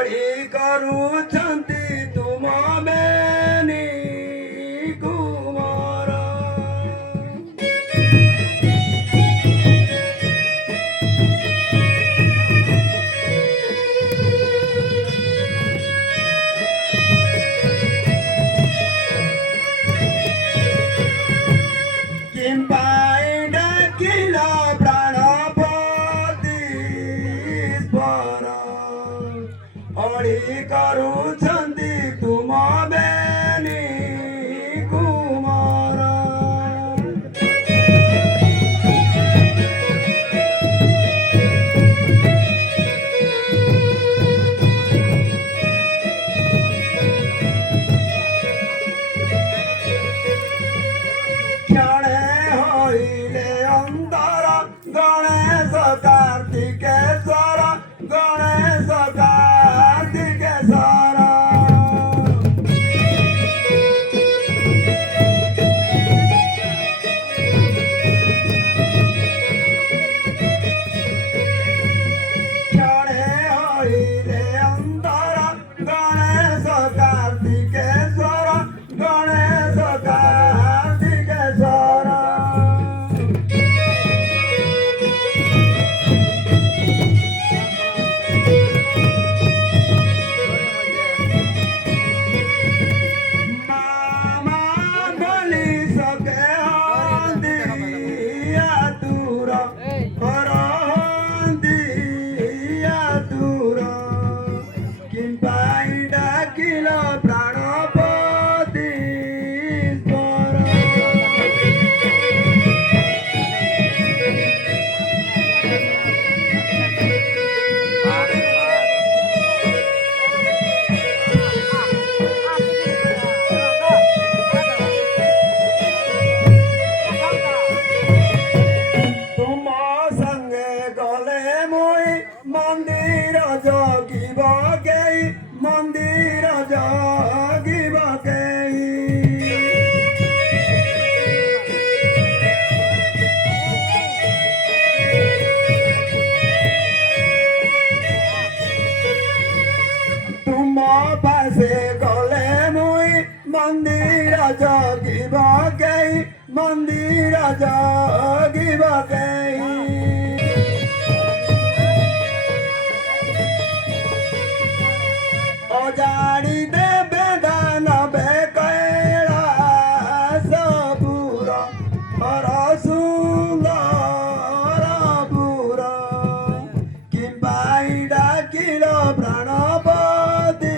ଅଳି କରୁଛନ୍ତି ତୁମ ବେନି କୁମାର। କିମ୍ପାଇଁ ଡାକିଲ ପ୍ରାଣପତି ସ୍ୱର, ଅଳି କରୁଛନ୍ତି ତୁମ ବେନି କୁମାର। କ୍ଷଣେ ହଇଲେ ଅନ୍ତର ଗଣେଶ କାର୍ତ୍ତିକେଶ୍ୱର, ଗଣେଶ କାର୍ତ୍ତିକେଶ୍ୱର। କ୍ଷଣେ ହଇଲେ ଅନ୍ତର ଗଣେଶ କାର୍ତ୍ତିକେଶ୍ୱର, ଗଣେଶ କାର୍ତ୍ତିକେଶ୍ୱର। ମାମା ବୋଲି ସକେ ହନ୍ତି ଆତୁର, ରହନ୍ତି ଆତୁର। କିମ୍ପାଇଁ ଡାକିଲ ପ୍ରାଣପତି ସ୍ୱର। ତୁମ ସଙ୍ଗେ ଗଲେ ମୁଇଁ ମନ୍ଦିର ଜଗିବ କେହି, ମନ୍ଦିର ଜଗିବ କେହି। ତୁମ ପାଶେ ଗଲେ ମୁଇଁ ମନ୍ଦିର ଜଗିବ କେହି, ମନ୍ଦିର ଜଗିବ କେହି। ଅଜାଡ଼ି ଦେବେ ଦାନବେ କୈଳାସପୁର, ହର ସୁନ୍ଦର ପୁର। କିମ୍ପାଇଁ ଡାକିଲ ପ୍ରାଣପତି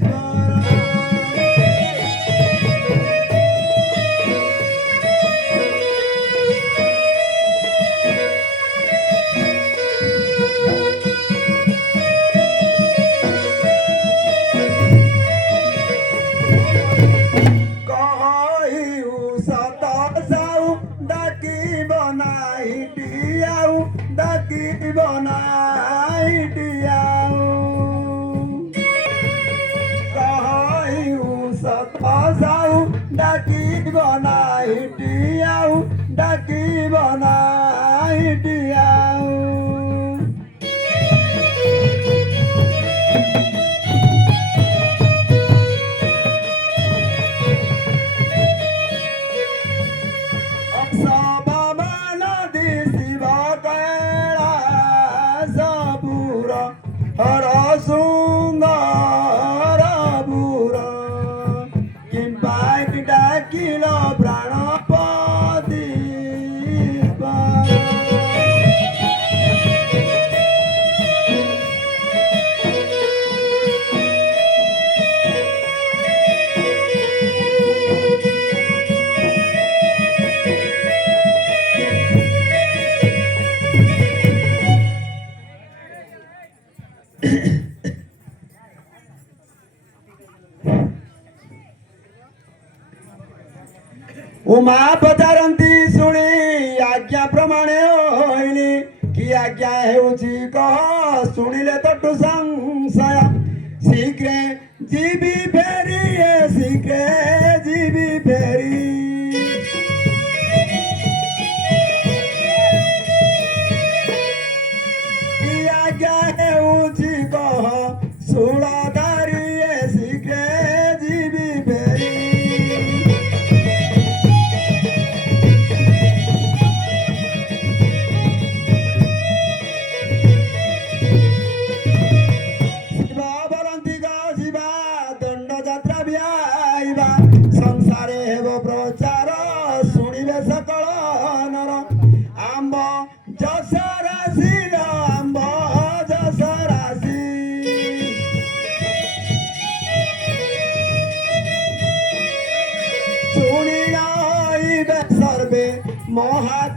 ସ୍ୱର। କହିଉ ସତ ସାଉ ଡାକିବ ନାହିଁ ଟିଆଉ, ଡାକିବ ନାହିଁ ଟିଆଉ। କହିଉ ସତ ସାଉ ଡାକିବ ନାହିଁ ଟିଆଉ, ଡାକିବ ନାହିଁ ଟିଆଉ। ସବମାନ ଦିଶିବ କୈଳାସପୁର, ହର ସୁନ୍ଦର ପୁର। କିମ୍ପାଇଁ ଡାକିଲ ପ୍ରାଣପତି ସ୍ୱର। उमा पचारती शुणी आज्ञा प्रमाणे होइली कि आज्ञा हेउची कह शुणिले तटु संशय शीघ्र जीवी फेरी शीघ्र जीवी फेरी कि आज्ञा हेउची कह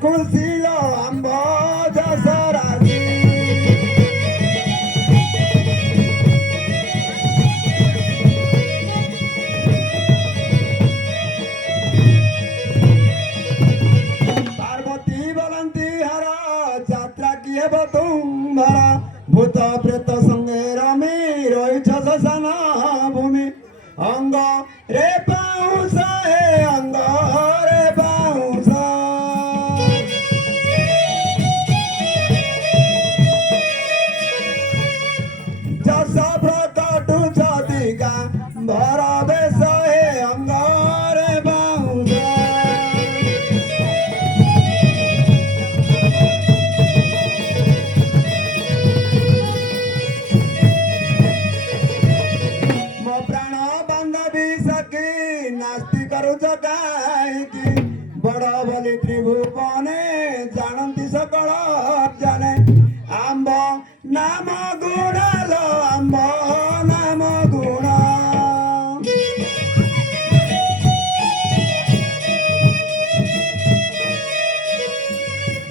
खुशिलो आंब दशराजी पार्वती बोलती हर यात्रा किए तुम्हारा भूत प्रेत संगे रमी रही शशान भूमि अंग रे पाऊस हे अंग रे पाऊस जस प्रकटु छदिका भर बेश हे अंग रे पाऊस मो प्राण बांधवी सखी नास्ति करुच काहींकि बड़ बोली त्रिभुवने जानती सकल जाने आंब नाम गुण लो आंब नाम गुण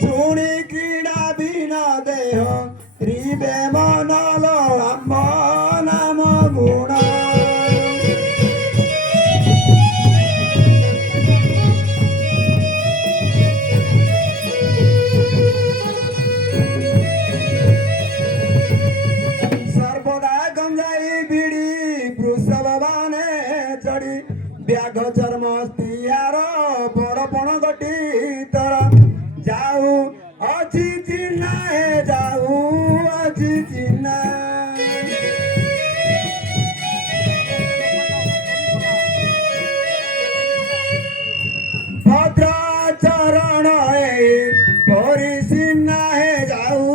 ଶୁଣି କ୍ରୀଡ଼ା ବିନା ଦେହ ରିବେ ମନ लो ଆମ୍ବ ନାମ ଗୁଣ ସର୍ବଦା ଗଞ୍ଜାଇ ବିଡ଼ି ବୃଷଭ ବାନେ ଚଢ଼ି ବ୍ୟାଘ ଚର୍ମ ସ୍ତ୍ରୀହାର ବଡ଼ପଣ ଗଟି ତର ଯାଉ ଅଛି ଚିହ୍ନା ହେ ଯାଉ ଅଛି ଚିହ୍ନା ଭଦ୍ର ଚରଣ ହେ ପରି ସିହ୍ନା ହେ ଯାଉ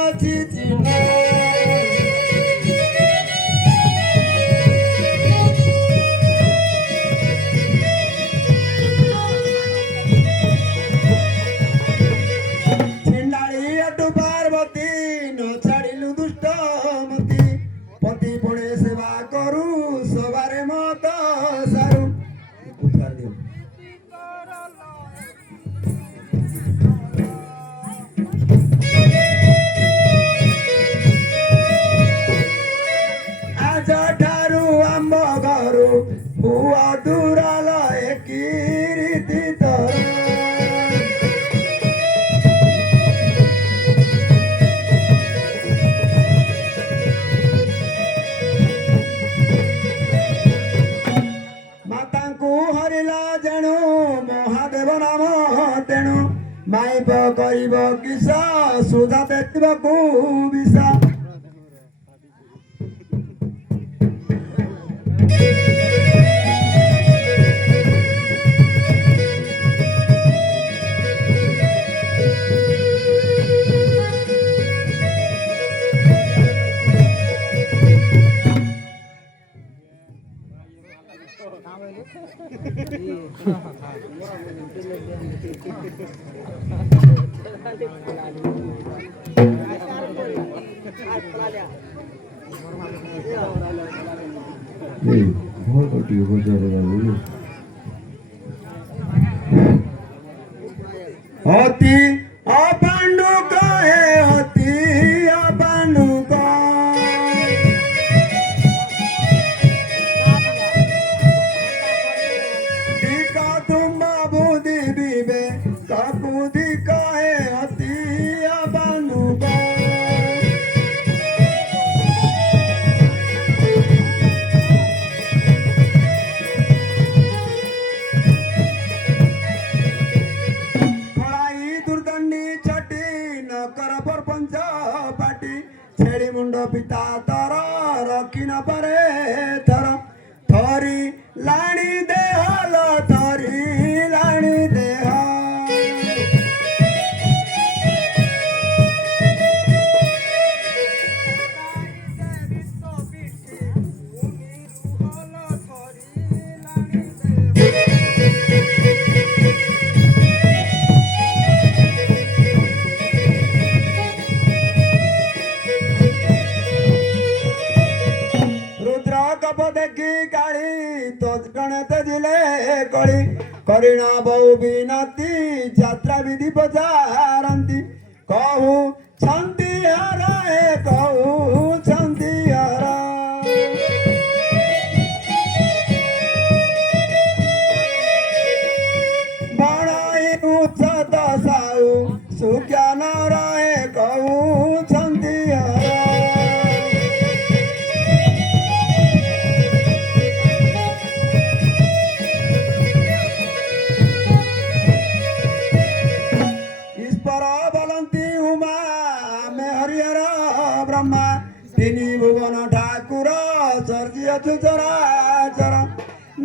ଅଛି ଚିହ୍ନା छिंडाली अटु पार्वती न छाड़िलु दुष्ट मती पति पुणे सेवा करू सवारे मत सारू उतार दियो आज ठारू आंब घरू बुआ दूराल एकीरीति तर ମାତାଙ୍କୁ ହରିଲା ଯେଣୁ ମହାଦେବ ନାମ ତେଣୁ ମାଇପ କରିବ କିସ ସୁଧା ଦେଖିବାକୁ ବିଷ অতি অপাণ্ডুক হে অতি অপাণ্ডুক দিক তুম্ব বুদ্ধি বিবে কাকু দিক হে অতি অপাণ্ডুক छेड़ी मुंड पिता तर रखी न पारे थर थरी लाणी देह लो थरी लाणी देह देखी काली तो गणे तेजिले कली करिण बहु विनती यात्रा विधि पचारती कहू छंती हराए कहू छंती हरा बड़ाई उच्चत साऊ सुख्या न रहे कहू छंती हरा ब्रह्मा तिनी भुवन ठाकुर सर्जियछु चराचर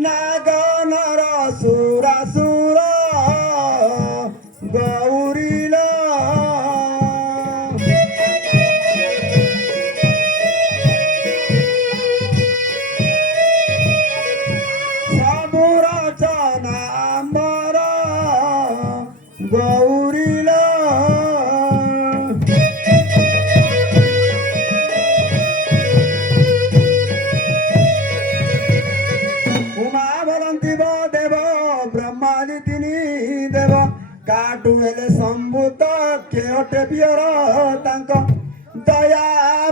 नाग नर सुरासुर गौरील सबु रचना अम्बर गौरील देव काटु हेले सम्भूत केटे पियर तांक दया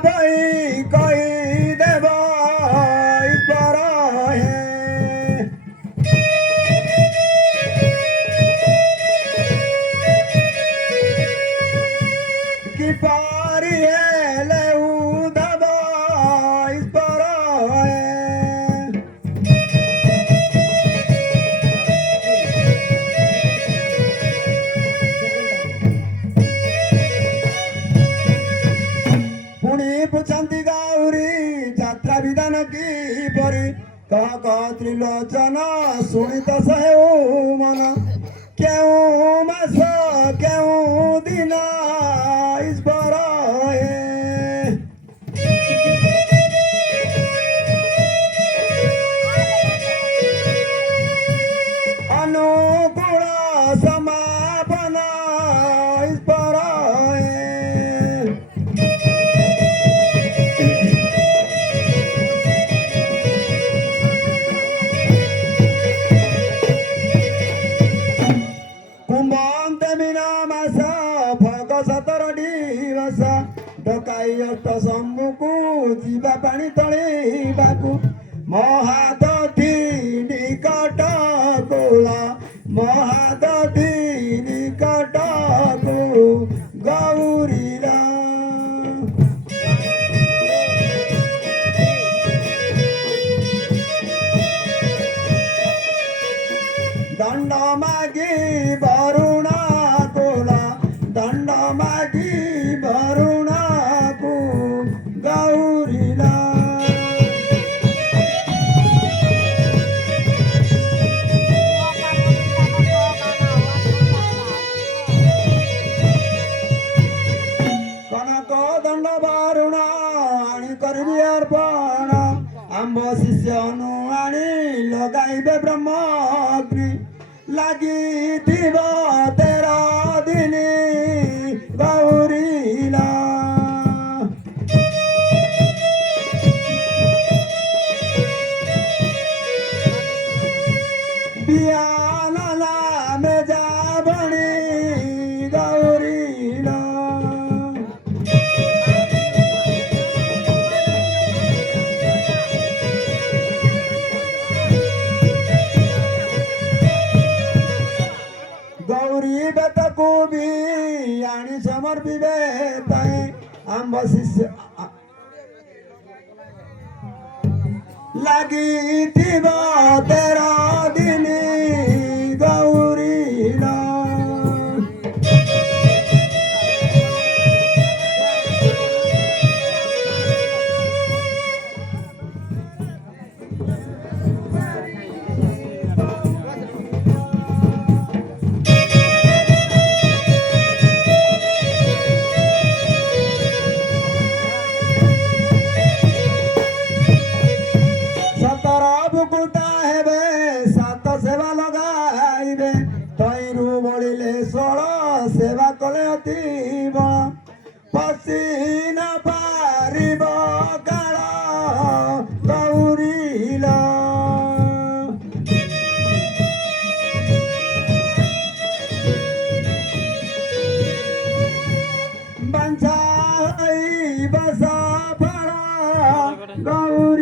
भई कही देव ईश्वर हे किपरि हेले उद्धव ईश्वर हे पुछंती गौरी यात्रा विधान की परी कह कह त्रिलोचन शुणी तो सहे मन क्यों मास क्यों दिन ईश्वर हे अनुकूल समापन ईश्वर हे डकाई अष्ट सम्मुखु जीवा पानी तळेबाकु महादधी निकट कोला महादधी निकट को गौरीरा दंड मागी वरुणा कोला दंड मागी वरुणा को गौरीला कनक दंड वरुणा आनी करबी अर्पण आंब शिष्य अनु आनी लगाइबे ब्रह्मग्नि लगी थिब 13 दिन गौरीला बियाला में जा बनी गौरीला गौरी बेत को भी आनी समर्पिबे ताई आंब शिष्य लगी थिब 13 दिन गौरीला सेवा कले अति पसी न पारिब काल गौरीला ଦିବସ ଫଳ ଗୌରୀ